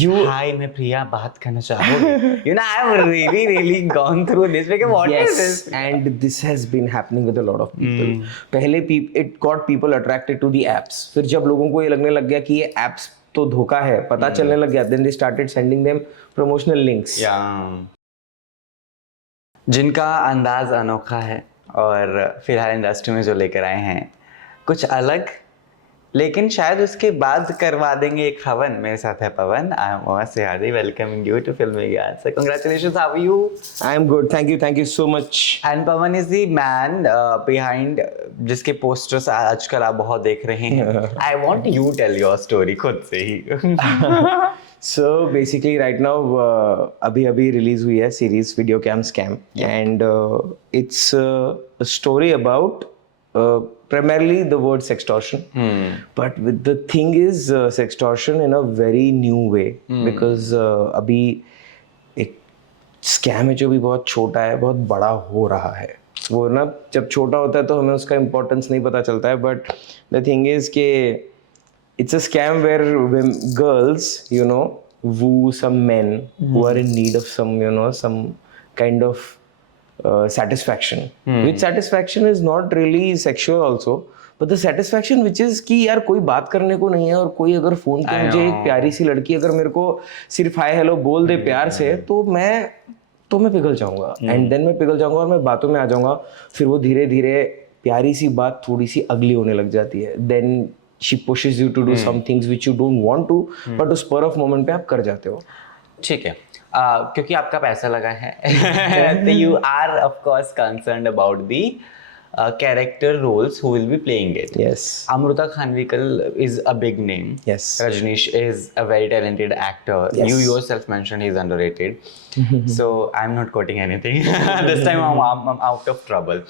You- Hi, मैं प्रिया बात करना चाहूँगी. You know, I have really gone through this. Like, what is Yes, this? and this has been happening with a lot of people. पहले it got people attracted to the apps. फिर जब लोगों को ये लगने लग गया कि ये apps तो धोखा है, पता चलने लग गया, then they started sending them promotional links. Yeah. जिनका अंदाज अनोखा है और फिलहाल इंडस्ट्री में जो लेकर आए हैं कुछ अलग, लेकिन शायद उसके बाद करवा देंगे एक हवन. मेरे साथ है पवन. आई एम ओमा सिहादी, welcoming you to Filmy Gyaan. So congratulations, how are you? I am good. Thank you so much. And Pawan is the man behind जिसके पोस्टर्स आजकल आप बहुत देख रहे हैं. I want you tell your story खुद से ही. So basically right now अभी रिलीज हुई है series video cam scam and it's a story about primarily the word sextortion, but with the thing is sextortion in a very new way because अभी एक scam है जो भी बहुत छोटा है बहुत बड़ा हो रहा है. वो ना जब छोटा होता है तो हमें उसका इम्पोर्टेंस नहीं पता चलता है, बट द थिंग इज के it's a scam where girls, you know, woo some men who are in need of some, you know, some kind of satisfaction. Which satisfaction is not really sexual also, but the satisfaction which is कि यार कोई बात करने को नहीं है और कोई अगर फोन पे मुझे एक प्यारी सी लड़की अगर मेरे को सिर्फ हाय हेलो बोल दे प्यार से तो मैं पिघल जाऊंगा. एंड देन मैं पिघल जाऊंगा और मैं बातों में आ जाऊंगा. फिर वो धीरे धीरे प्यारी सी बात थोड़ी सी अगली होने लग जाती है. Then she pushes you to do some things which you don't want to, but उस spur of moment पे आप कर जाते हो. ठीक है. क्योंकि आपका पैसा लगा है तो you are of course concerned about the character roles who will be playing it. Yes. Amruta Khanvikal is a big name. Yes. Rajneesh is a very talented actor. Yes. You yourself mentioned he's underrated. So I'm not quoting anything. This time I'm out of trouble.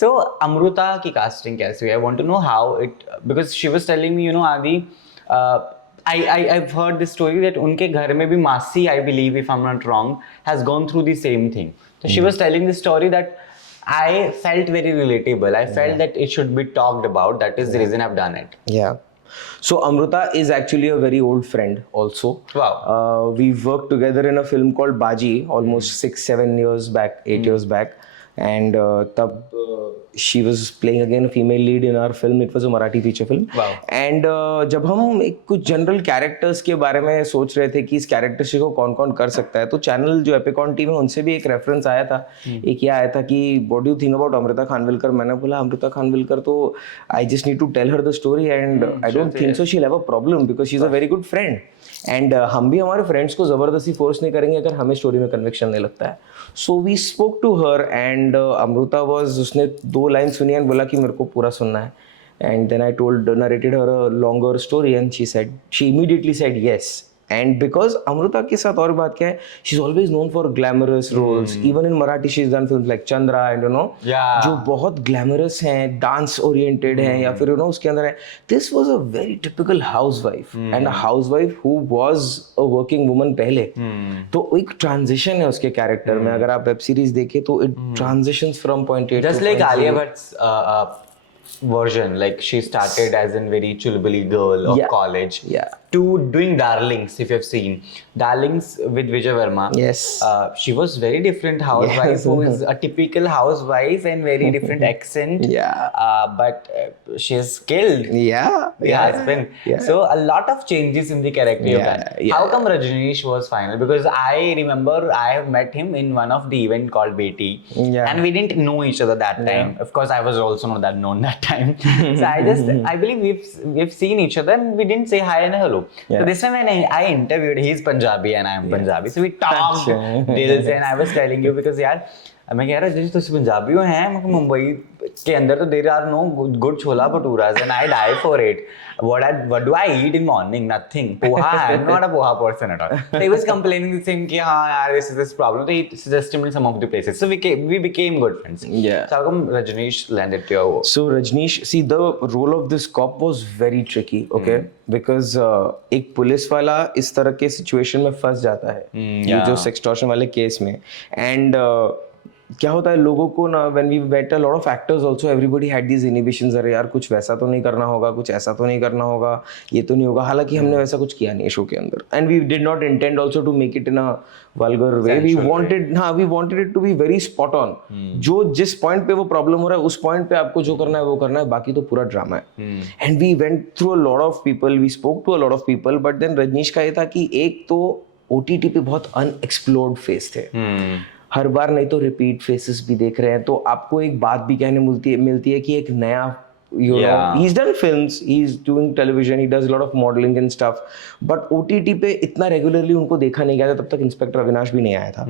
So Amruta की casting कैसी हुई? I want to know how it, because she was telling me, you know, Adi, I've heard this story that उनके घर में भी मासी, I believe if I'm not wrong, has gone through the same thing. So she was telling the story that I felt very relatable. I felt that it should be talked about. That is the reason I've done it. Yeah. So Amruta is actually a very old friend also. Wow. We've worked together in a film called Baji almost 6-7 years back, 8 years back. And तब she was playing again a female lead in our film. It was a Marathi feature film. Wow. And जब हम एक कुछ general characters के बारे में सोच रहे थे कि इस कैरेक्टर्स को कौन कौन कर सकता है, तो चैनल जो एपिकॉन टीम है उनसे भी एक रेफरेंस आया था. एक ये आया था कि what do you think about Amrita Khanvilkar. मैंने बोला अमृता खानविलकर तो I just need to tell her the story and I don't think so she will have a problem because she is a very good friend. And हम भी हमारे friends को ज़बरदस्ती force नहीं करेंगे अगर हमें स्टोरी में कन्विक्शन नहीं लगता है. So we spoke to her and Amrita was, उसने 2 लाइन सुनी एंड बोला कि मेरे को पूरा सुनना है. And then I told narrated her a longer story and she immediately said yes. And because Amrita के साथ और बात क्या है, she is always known for glamorous roles. Even in Marathi she is done films like Chandra and you know, जो बहुत glamorous हैं, dance oriented हैं, या फिर यू नो उसके अंदर है. This was a very typical housewife and a housewife who was a working woman पहले. तो एक ट्रांजिशन है उसके कैरेक्टर में. अगर आप वेब सीरीज देखें तो it transitions from point A Just like Alia Bhatt's version, like she started as a very chulbuli girl of college to doing Darlings. If you've seen Darlings with Vijay Verma, yes, she was very different housewife who is a typical housewife and very different accent. But she is skilled. Husband. So a lot of changes in the character you've done. How come Rajneesh was final? Because I remember I have met him in one of the event called Beti, and we didn't know each other that time. Of course, I was also not that known that time. So I believe we've seen each other and we didn't say hi and hello. So this time when I interviewed, he's Punjabi and I am Punjabi, so we talked details and I was telling you because यार मैं कह रहा जैसे तुम पंजाबी हो हैं, मतलब मुंबई के अंदर तो there are no good chola bhaturas and I die for it. What do I eat in morning? Nothing. Poha. I'm not a poha person at all. So he was complaining the same कि हाँ यार this problem. So he suggested me some of the places. So we became good friends. Yeah. So how come Rajneesh landed to your work? So Rajneesh, see the role of this cop was very tricky, okay? Because एक police वाला इस तरह के situation में फंस जाता है, ये जो सेक्सटॉर्शन वाले केस में. एंड क्या होता है लोगों को ना, when we met a lot of actors also, everybody had these inhibitions, अरे यार कुछ वैसा तो नहीं करना होगा, कुछ ऐसा तो नहीं करना होगा, ये तो नहीं होगा। हालांकि हमने वैसा कुछ किया नहीं शो के अंदर, and we did not intend also to make it in a vulgar way. We wanted it to be very spot on. जो जिस पॉइंट पे वो प्रॉब्लम हो रहा है उस पॉइंट पे आपको जो करना है वो करना है, बाकी तो पूरा ड्रामा है। And we went through a lot of people, we spoke to a lot of people, but then Rajneesh का ये था कि एक तो OTT पे बहुत अनएक्सप्लोर्ड फेस थे। हर बार नहीं तो रिपीट फेसेस भी देख रहे हैं, तो आपको एक बात भी कहने मिलती है कि एक नया, you know, he's done films, he's doing television, he does a lot of modeling and stuff, but OTT पे इतना रेगुलरली उनको देखा नहीं गया था, तब तक इंस्पेक्टर अविनाश भी नहीं आया था।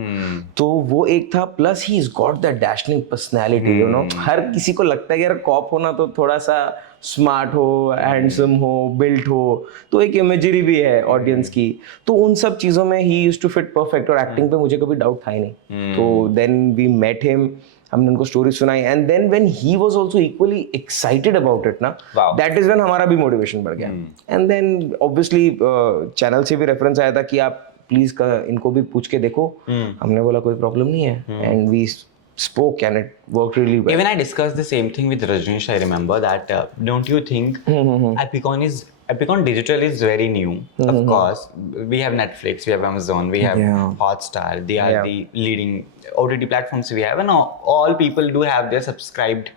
तो वो एक था, plus he is got that dashing personality, you know. हर किसी को लगता है कि यार कॉप होना तो थोड़ा सा स्मार्ट हो, हैंडसम हो, बिल्ट हो, तो एक इमेजरी भी है ऑडियंस की। तो उन सब चीज़ों में ही यूज्ड टू फिट परफेक्ट, और एक्टिंग पे मुझे कभी डाउट था ही नहीं। तो देन वी मेट हिम, हमने उनको स्टोरी सुनाई, and then when he was also equally excited about it ना, दैट इज व्हेन हमारा भी मोटिवेशन बढ़ गया। एंड देन ऑब्वियसली चैनल से भी रेफरेंस आया था कि आप प्लीज इनको भी पूछ के देखो। हमने बोला कोई प्रॉब्लम नहीं है, and we spoke and it worked really well. Even I discussed the same thing with Rajnish. I remember that. Don't you think Epicon Digital is very new? Of course, we have Netflix, we have Amazon, we have Hotstar. They are the leading OTT platforms we have, and all people do have their subscribed,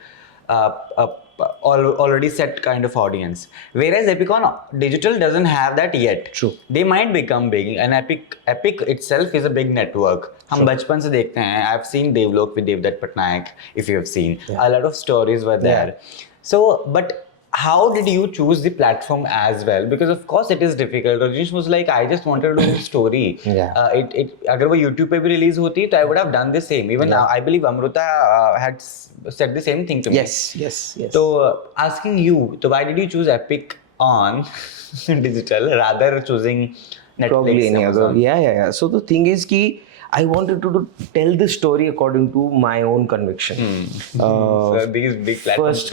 already set kind of audience. Whereas Epicon Digital doesn't have that yet. True. They might become big, and Epic itself is a big network. हम बचपन से देखते हैं. I've seen Devlok with Devdutt Patnaik, if you have seen. A lot of stories were there. So, but how did you choose the platform as well? Because of course it is difficult. Rajnish was like, I just wanted to do a story. अगर वो YouTube पे भी release होती, तो I would have done the same. Even I believe Amruta had said the same thing to me. Yes. So asking you, so why did you choose Epic on digital rather choosing Netflix? Probably any other. Amazon? Yeah. So the thing is कि I wanted to tell the story according to my own conviction. So these big platforms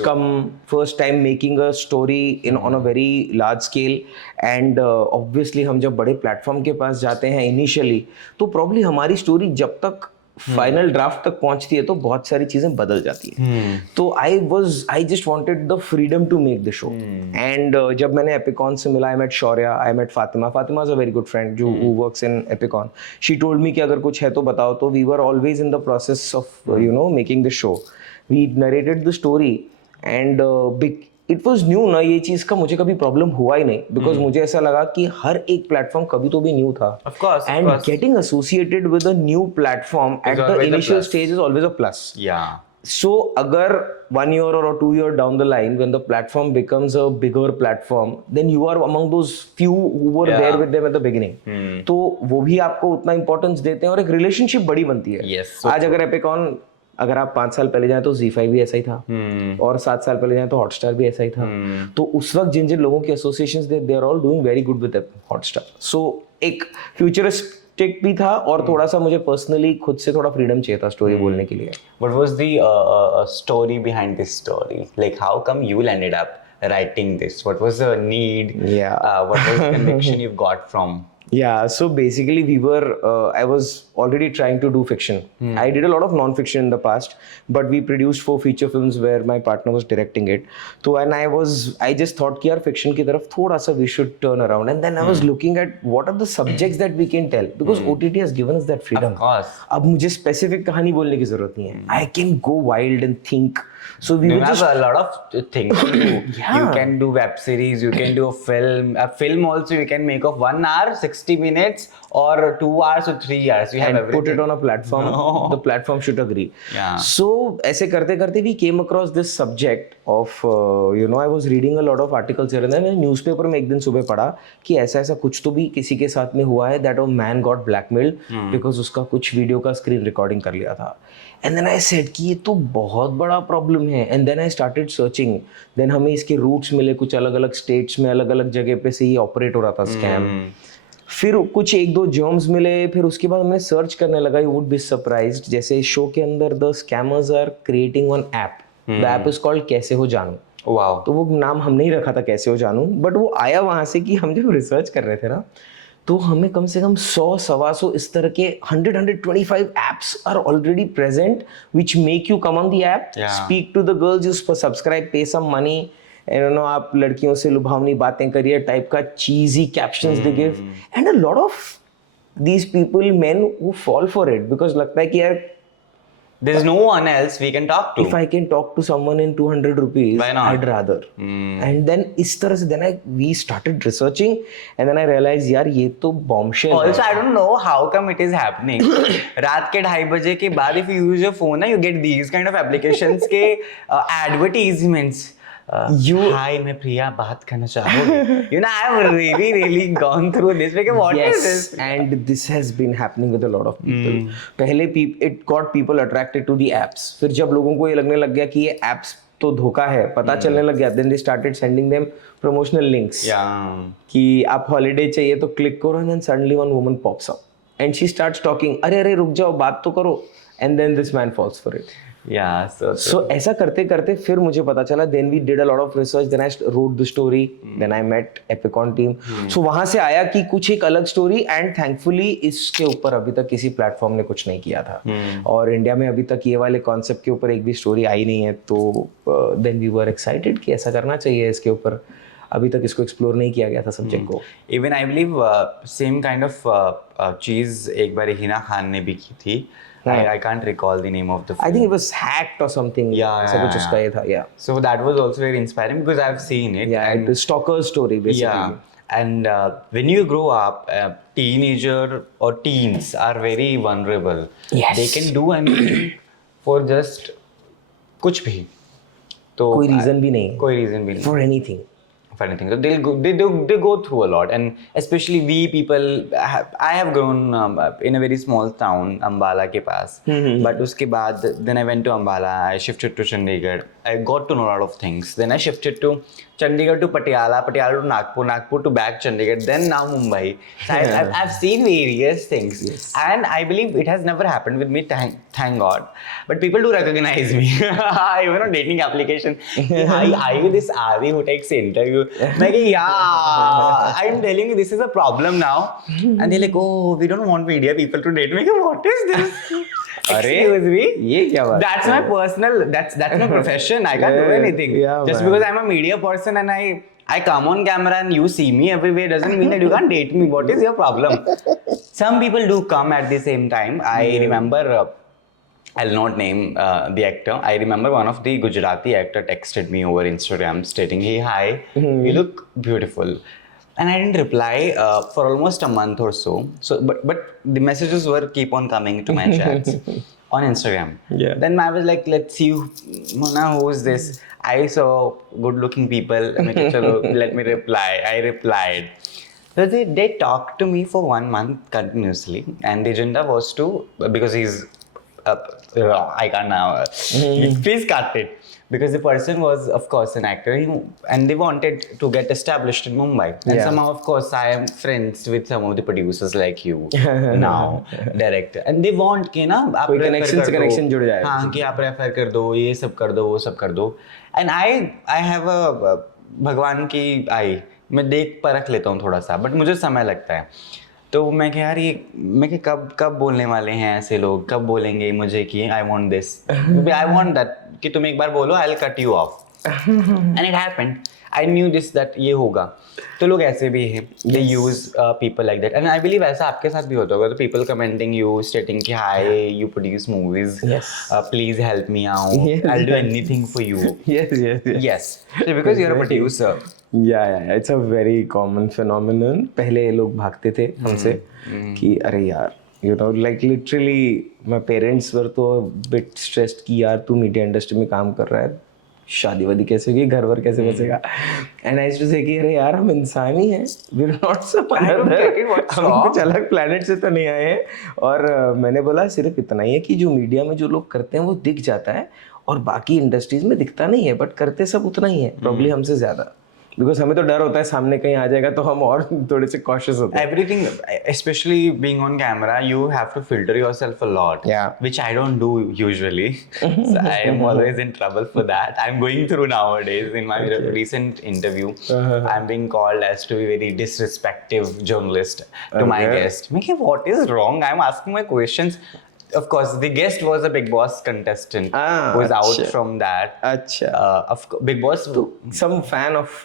First time making a story on a very large scale, and obviously हम जब बड़े platform के पास जाते हैं initially, तो probably हमारी story जब तक फाइनल ड्राफ्ट तक पहुंचती है तो बहुत सारी चीजें बदल जाती है। तो I just wanted the freedom to make the show. And जब मैंने एपिकॉन से मिला, I met Shaurya, I met Fatima is a very good friend जो who works in Epicon. She told me कि अगर कुछ है तो बताओ। तो we were always in the process of making the show. We narrated the story, and it was new ना, ये चीज का मुझे कभी प्रॉब्लम हुआ ही नहीं, बिकॉज मुझे ऐसा लगा कि हर एक प्लेटफॉर्म कभी तो भी न्यू था। Of course, and getting associated with a new platform at the initial stage is always a plus. So अगर 1 year or 2 year down the line, when the platform becomes a bigger platform, then you are among those few who were there with them at the beginning. तो वो भी आपको उतना importance देते हैं और एक रिलेशनशिप बड़ी बनती है। आज अगर एपिकॉन, अगर आप 5 साल पहले जाएं तो Z5 भी ऐसा ही था, और 7 साल पहले जाएं तो हॉटस्टार भी ऐसा ही था। तो उस वक्त जिन जिन लोगों की associations they are all doing very good with Hotstar. So एक फ्यूचरिस्टिक भी था, और थोड़ा सा मुझे पर्सनली खुद से थोड़ा फ्रीडम चाहिए था स्टोरी बोलने के लिए। What was the story behind this story? Like, how come you ended up writing this? What was the need? What was the connection you got from? Yeah, so basically I was already trying to do fiction. I did a lot of non-fiction in the past, but we produced 4 feature films where my partner was directing it. So and I just thought कि यार fiction की तरफ थोड़ा सा we should turn around, and then I was looking at what are the subjects that we can tell, because OTT has given us that freedom. Of course. अब मुझे specific कहानी बोलने की जरूरत नहीं है. I can go wild and think. So we You were have just a lot of things to do. You can do web series, you can do a film. A film also you can make of 1 hour, 60 minutes, or 2 hours or 3 hours. You have and everything. put it on a platform. The platform should agree. So ऐसे करते करते we came across this subject of I was reading a lot of articles here and then. मैंने newspaper में एक दिन सुबह पढ़ा कि ऐसा ऐसा कुछ तो भी किसी के साथ में हुआ है, that a man got blackmailed because उसका कुछ वीडियो का स्क्रीन रिकॉर्डिंग कर लिया था। And then I said कि ये तो बहुत बड़ा प्रॉब्लम है। And then I started searching. Then हमें इसके रूट्स मिले, कुछ अलग अलग स्टेट्स में अलग अलग जगह पे से ही ऑपरेट हो रहा था स्कैम। फिर कुछ 1-2 जर्म्स मिले, फिर उसके बाद हमने सर्च करने लगा। यू वुड बी सरप्राइज्ड, जैसे शो के अंदर the scammers are creating one app. The app is called कैसे हो जानू। Wow. तो वो नाम हमने ही रखा था कैसे हो जानू, बट वो आया वहां से कि हम जब रिसर्च कर रहे थे ना, तो हमें कम से कम 100-125 इस तरह के 125 apps are already present which make you come on the app, speak to the girls, you subscribe, pay some money, and no आप लड़कियों से लुभावनी बातें करिए टाइप का cheesy captions they give, and a lot of these people, men who fall for it because लगता है कि यार there's no one else we can talk to. if I can talk to someone in 200 rupees, why not? I'd rather. And then इस तरह से then we started researching and then I realized यार ये तो bombshell Also, है. I don't know how come it is happening. रात के 2:30 बजे के बाद if you use your phone, you get these kind of applications के advertisements. Hi, मैं प्रिया बात करना चाहूँगी. You know, I have really gone through this. Like, what is this? And this has been happening with a lot of people. पहले it got people attracted to the apps. फिर जब लोगों को ये लगने लग गया कि ये apps तो धोखा है, पता चलने लग गया, then they started sending them promotional links. कि आप holiday चाहिए तो click करो, and then suddenly one woman pops up and she starts talking. अरे रुक जाओ, बात तो करो. And then this man falls for it. So ऐसा करते करते फिर मुझे पता चला, then we did a lot of research, then I wrote the story, then I met Epicon team. So वहाँ से आया कि कुछ एक अलग story, and thankfully इसके ऊपर अभी तक किसी प्लेटफॉर्म ने कुछ नहीं किया था, और इंडिया में अभी तक ये वाले कॉन्सेप्ट के ऊपर एक भी स्टोरी आई नहीं है, तो then we were excited कि ऐसा करना चाहिए, इसके ऊपर अभी तक इसको एक्सप्लोर नहीं किया गया था सब्जेक्ट को. Even I believe same kind of चीज एक बार हिना खान ने भी की थी. I can't recall the name of the film. I think it was Hacked or something. ऐसा कुछ उसका ये था. Yeah. So that was also very inspiring because I've seen it. Yeah, and the stalker story basically. Yeah. And when you grow up, teenager or teens are very vulnerable. Yes. They can do anything for just कुछ भी. तो कोई reason भी नहीं. कोई reason भी नहीं. For anything. For anything. So they go through a lot, and especially we people. I have grown in a very small town, Ambala के पास. But उसके बाद then I went to Ambala. I shifted to Chandigarh. I got to know a lot of things. Then I shifted to Chandigarh to Patiala, Patiala to Nagpur, Nagpur to back Chandigarh, then now Mumbai. So I've seen various things, and I believe it has never happened with me. Thank God. But people do recognize me. Even on dating application, are you this Adi who takes interview? Like, yeah, I'm telling you, this is a problem now. And they're like, oh, we don't want media people to date me. What is this? Excuse me? ये क्या बात? That's my personal. That's my profession. I can't do anything. Just because I'm a media person and I come on camera and you see me everywhere doesn't mean that you can't date me. What is your problem? Some people do come at the same time. I remember. I'll not name the actor. I remember one of the Gujarati actor texted me over Instagram stating, "Hey, hi, you look beautiful." And I didn't reply for almost a month or so. So, but the messages were keep on coming to my chats on Instagram. Yeah. Then I was like, let's see who is this? I saw good-looking people. Let me reply. I replied. So they talked to me for 1 month continuously, and the agenda was to, because he's I can't now. Please cut it. Because the person was, of course, an actor, and they wanted to get established in Mumbai. And somehow, of course, I am friends with some of the producers like you now, director. And they want कि ना आप connection से connection जुड़ जाए. हाँ कि आप refer कर दो, ये सब कर दो, वो सब कर दो. And I have a भगवान की आई, मैं देख परख लेता हूँ थोड़ा सा, but मुझे समय लगता है. तो मैं क्या यार, ये मैं क्या कब बोलने वाले हैं ऐसे लोग, कब बोलेंगे मुझे कि I want this, I want that, कि तुम एक बार बोलो I will cut you off. And it happened. I knew this that ये होगा. तो लोग ऐसे भी हैं, they use people like that. And I believe ऐसा आपके साथ भी होता होगा. तो पीपल कमेंटिंग यू, स्टेटिंग कि hi you produce movies, please help me out, I will do anything for you. yes because you're a producer. Yeah, it's a very common phenomenon. पहले लोग भागते थे हमसे कि अरे यार, you know, like literally my parents were तो bit stressed कि यार तू मीडिया इंडस्ट्री में काम कर रहा है, शादी वादी कैसे होगी, घर वर कैसे बचेगा. एंड आई यूज्ड टू से कि अरे यार हम इंसान ही हैं, we are not some other, हम कुछ अलग प्लेनेट से तो नहीं आए हैं. और मैंने बोला सिर्फ इतना ही है कि जो मीडिया में जो लोग करते हैं वो दिख जाता है, और बाकी इंडस्ट्रीज में दिखता नहीं है, बट करते सब उतना ही है, प्रॉब्ली हमसे ज़्यादा. बिकॉज हमें तो डर होता है सामने कहीं आ जाएगा तो हम और थोड़े से कॉशियस होते हैं. Everything, especially being on camera, you have to filter yourself a lot. Yeah. Which I don't do usually. So I am always in trouble for that. I'm going through nowadays. In my recent interview, I'm being called as to be very disrespectful journalist to my guest. I'm like, what is wrong? I'm asking my questions. Of course, the guest was a Big Boss contestant who is out from that. अच्छा. Big Boss. Some fan of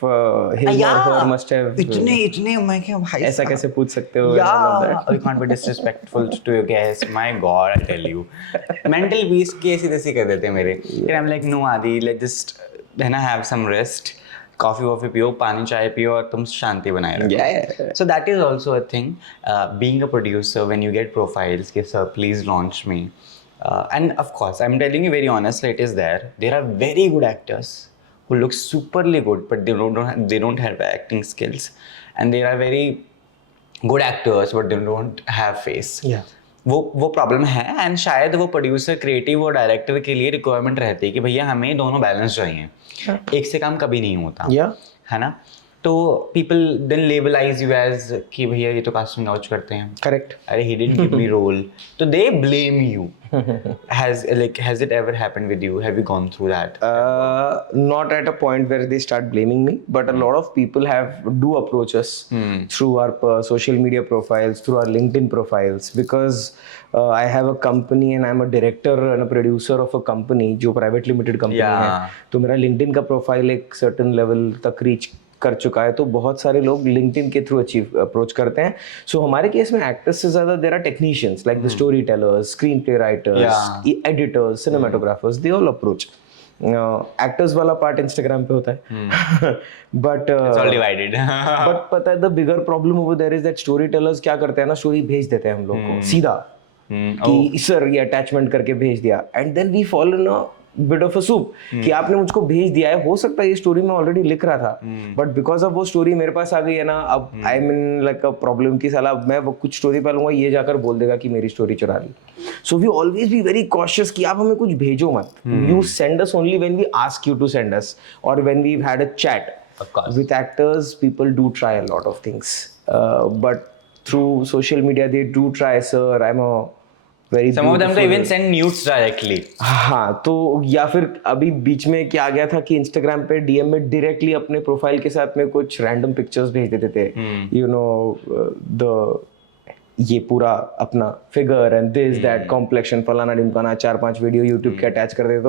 him or her must have. इतने मैं क्या भाई ऐसा कैसे पूछ सकते हो? Yeah, you can't be disrespectful to your guest. My God, I tell you. Mental peace की ऐसी तैसी कर देते हैं मेरे. And I'm like, no Adi, let's just है ना have some rest. कॉफी वॉफी पियो, पानी चाय पियो और तुम शांति बनाए रखो. So that is also a thing. Being a producer, when you get profiles, कि sir please launch me. And of course, I'm telling you very honestly, it is there. There are very good actors who look superly good, but they don't have acting skills. And there are very good actors, but they don't have face. Yeah. वो problem है. And शायद वो producer, creative और director के लिए requirement रहती है कि भैया हमें दोनों बैलेंस चाहिए. एक से काम कभी नहीं होता. है ना. तो people then labelise you as कि भैया ये तो कास्टिंग काउच करते हैं. करेक्ट. अरे he didn't give me role, तो they blame you. has it ever happened with you? Have you gone through that? Not at a point where they start blaming me, but a lot of people do approach us through our social media profiles, through our LinkedIn profiles, because I have a company and I'm a director and a producer of a company जो private limited company है. तो मेरा LinkedIn का profile एक certain level तक reach कर चुका है, तो बहुत सारे लोग लिंक्डइन के थ्रू अप्रोच करते हैं. सो हमारे केस में एक्टर्स से ज्यादा there are technicians like the story tellers, screen play writers, editors, cinematographers, they all approach. Actors वाला पार्ट इंस्टाग्राम पे होता है but It's all divided. But पता है the bigger problem over there is that story tellers क्या करते हैं ना, स्टोरी भेज देते हैं हम लोग को सीधा कि सर ये अटैचमेंट करके भेज दिया, and then we follow in a bit of a soup कि आपने मुझको भेज दिया है, हो सकता है ये स्टोरी मैं ऑलरेडी लिख रहा था, बट बिकॉज ऑफ वो स्टोरी मेरे पास आ गई है ना, अब I mean like a problem की साला मैं वो कुछ स्टोरी पालूंगा, ये जाकर बोल देगा कि मेरी स्टोरी चुरा ली. So we always be very cautious कि आप हमें कुछ भेजो मत. You send us only when we ask you to send us और when we had a chat. With actors, people do try a lot of things, but through social media they do try. Sir, I'm a very Some of them they even send nudes directly. हाँ, तो या फिर अभी बीच में क्या आ गया था कि इंस्टाग्राम पे डीएम में डायरेक्टली अपने प्रोफाइल के साथ में कुछ रैंडम पिक्चर्स भेज देते थे. यू नो द ये पूरा अपना figure and this that complexion फलाना ढिमकाना 4-5 वीडियो यूट्यूब के अटैच कर दे,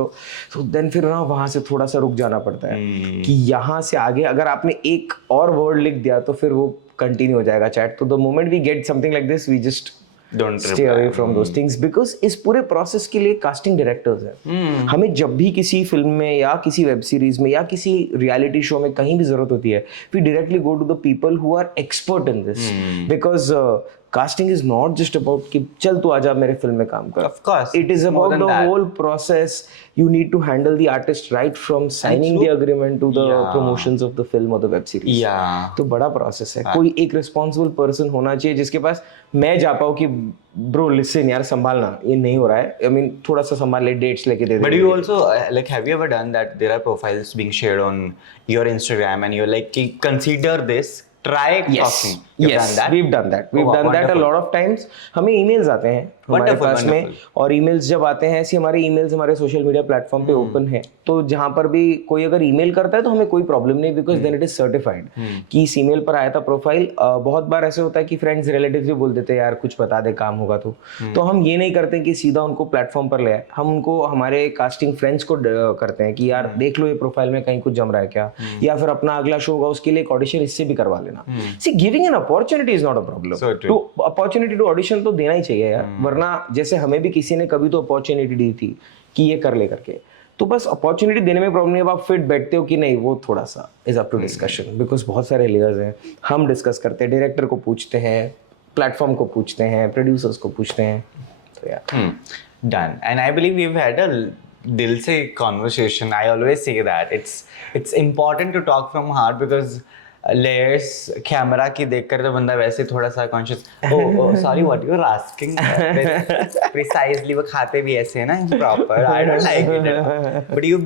तो देन फिर ना वहां से थोड़ा सा रुक जाना पड़ता है कि यहाँ से आगे अगर आपने एक और वर्ड लिख दिया तो फिर वो कंटिन्यू हो जाएगा चैट. तो the moment we get something like this we just Don't stay away from those things, because इस पूरे प्रोसेस के लिए कास्टिंग डायरेक्टर्स हैं. हमें जब भी किसी फिल्म में या किसी वेब सीरीज में या किसी रियलिटी शो में कहीं भी जरूरत होती है, we directly go to the people who are expert in this, because casting is not just about कि चल तू आजा मेरे फिल्म में काम कर. Of course, it is about the whole process. You need to handle the artist right from signing the agreement to the promotions of the film or the web series. तो बड़ा प्रोसेस है. कोई एक responsible person होना चाहिए जिसके पास मैं जा पाऊँ कि ब्रो लिसन यार संभालना, ये नहीं हो रहा है, आई मीन थोड़ा सा संभाल ले, डेट्स लेके दे दे. But you also like, have you ever done that there are profiles being shared on your Instagram and you're like, consider this, try talking. Yes, we've done that. We've done that a lot of times. हमें emails आते हैं हमारे पास में, और emails जब आते हैं ऐसे हमारे emails हमारे social media platform पे open है, तो जहाँ पर भी कोई अगर email करता है तो हमें कोई problem नहीं, because then it is certified कि इस email पर आया था प्रोफाइल. बहुत बार ऐसे होता है कि friends relatives भी बोल देते हैं यार कुछ बता दे काम होगा तो हम ये नहीं करते कि सीधा उनको प्लेटफॉर्म पर ले आए, हम उनको हमारे कास्टिंग फ्रेंड्स को करते हैं कि यार देख लो ये प्रोफाइल में कहीं कुछ जम रहा है क्या, या फिर अपना अगला शो होगा उसके लिए एक ऑडिशन इससे भी करवा लेना. See, giving an opportunity is not a problem. So true. तो opportunity to audition तो देना ही चाहिए यार, वरना जैसे हमें भी किसी ने कभी तो opportunity दी थी कि ये कर ले करके, तो बस opportunity देने में प्रॉब्लम नहीं है. अब आप फिट बैठते हो कि नहीं, वो थोड़ा सा is up to discussion, because बहुत सारे लेयर्स हैं. हम डिस्कस करते हैं, डायरेक्टर को पूछते हैं, प्लेटफॉर्म को पूछते हैं, प्रोड्यूसर्स को पूछते हैं. तो यार Done. And I believe we've had a दिल से conversation. I always say that it's important to talk from heart, because layers camera की देखकर तो बंदा वैसे थोड़ा सा conscious oh sorry what you are asking precisely वो खाते भी ऐसे है ना proper I don't like it but you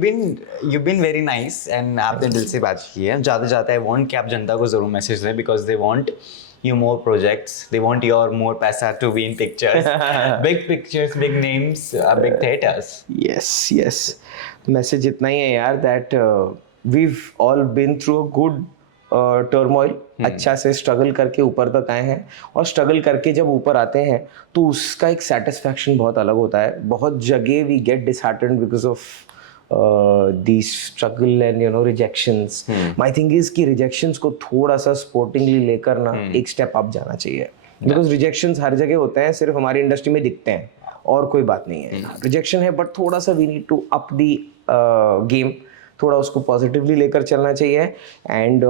been very nice and आपने दिल से बात की है जाते जाते आई वांट कि आप जनता को जरूर मैसेज दें because they want you more projects, they want your more paisa to be in pictures, big names, big theaters. Yes. Message इतना ही है यार that we've all been through a good turmoil. अच्छा से स्ट्रगल करके ऊपर तक आए हैं और स्ट्रगल करके जब ऊपर आते हैं तो उसका एक सेटिस्फैक्शन बहुत अलग होता है. बहुत जगह we get disheartened because of the struggle and rejections. My thing is कि rejections को थोड़ा सा sportingly लेकर ना एक step up जाना चाहिए. Because rejections हर जगह होते हैं, सिर्फ हमारी इंडस्ट्री में दिखते हैं और कोई बात नहीं है. Rejection है but थोड़ा सा we need to up the game. थोड़ा उसको positively लेकर चलना चाहिए and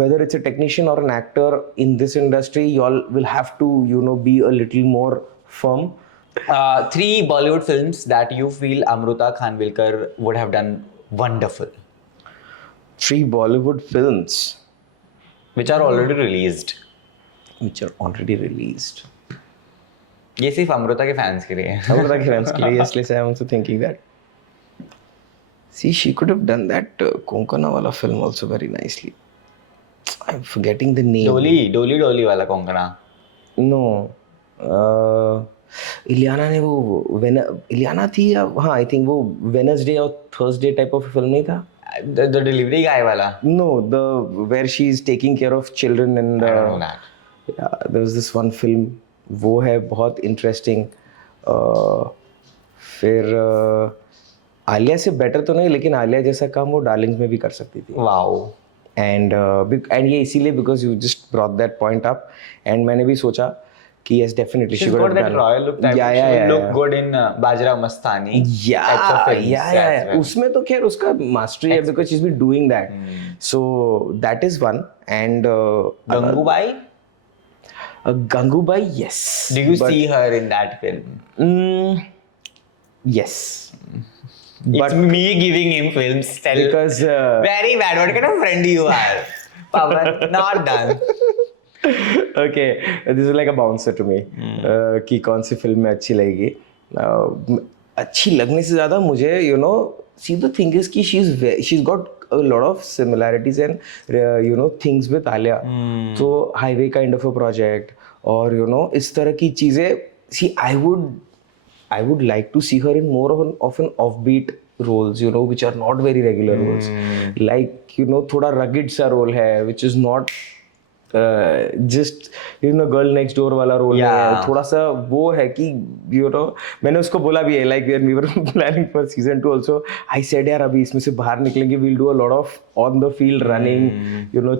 whether it's a technician or an actor in this industry, you all will have to be a little more firm. 3 Bollywood films that you feel Amruta Khanvilkar would have done wonderful. 3 Bollywood films which are already released. ये सिर्फ अमृता के fans के लिए है. Amruta के fans के लिए. Yes, listen, I'm also thinking that. See, she could have done that Konkana wala film also very nicely. I'm forgetting the name. डोली वाला कोंकणा. No. इलियाना ने वो इलियाना थी या हाँ आई थिंक वो वेडनेसडे और थर्सडे टाइप ऑफ फिल्म नहीं था. The delivery guy वाला. No, the where she is taking care of children and I don't know that. Yeah, there was this one film. वो है बहुत इंटरेस्टिंग. फिर आलिया से बेटर तो नहीं लेकिन आलिया जैसा काम वो डार्लिंग्स में भी कर सकती थी. Wow. And ये इसीलिए because you just brought that point up and मैंने भी सोचा कि yes definitely she She's could got have that done. royal look type. Yeah, she would look yeah. good in Bajra Mastani types of films. Yeah. उसमें तो खैर उसका mastery है because she's been doing that. So that is one and Gangubai? Gangubai, yes. Do you see her in that film? Yes. It's me giving him films. Tell Because very bad. What kind of friend you are? Pawan, not done. Okay, this is like a bouncer to me. कि कौन सी film में अच्छी लगेगी. अच्छी लगने से ज़्यादा मुझे see the thing is कि she's got a lot of similarities and things with Alia. So highway kind of a project और इस तरह की चीज़ें. See, I would like to see her in more of an offbeat roles, which are not very regular roles. Like, थोड़ा rugged सा role है, which is not just girl next door वाला role है. थोड़ा सा वो है कि मैंने उसको बोला भी है like when we were planning for season 2 also I said यार अभी इसमें से बाहर निकलेंगे we'll do a lot of on the field running,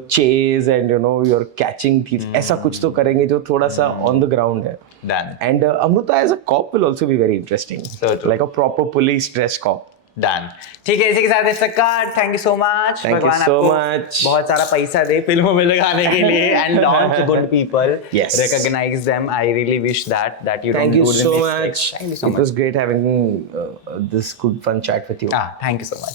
chase and you're catching thieves. ऐसा कुछ तो करेंगे जो थोड़ा सा on the ground है. Done. And Amruta as a cop will also be very interesting. So true. Like a proper police dress cop. Done. ठीक है इसी के साथ इसका cut. Thank you so much. Thank you so much. बहुत सारा पैसा दे फिल्मों में लगाने के लिए and launch good people. Yes. Recognize them. I really wish that you Thank don't you do the so mistakes. much. Thank you so It much. was great having this good fun chat with you. Thank you so much.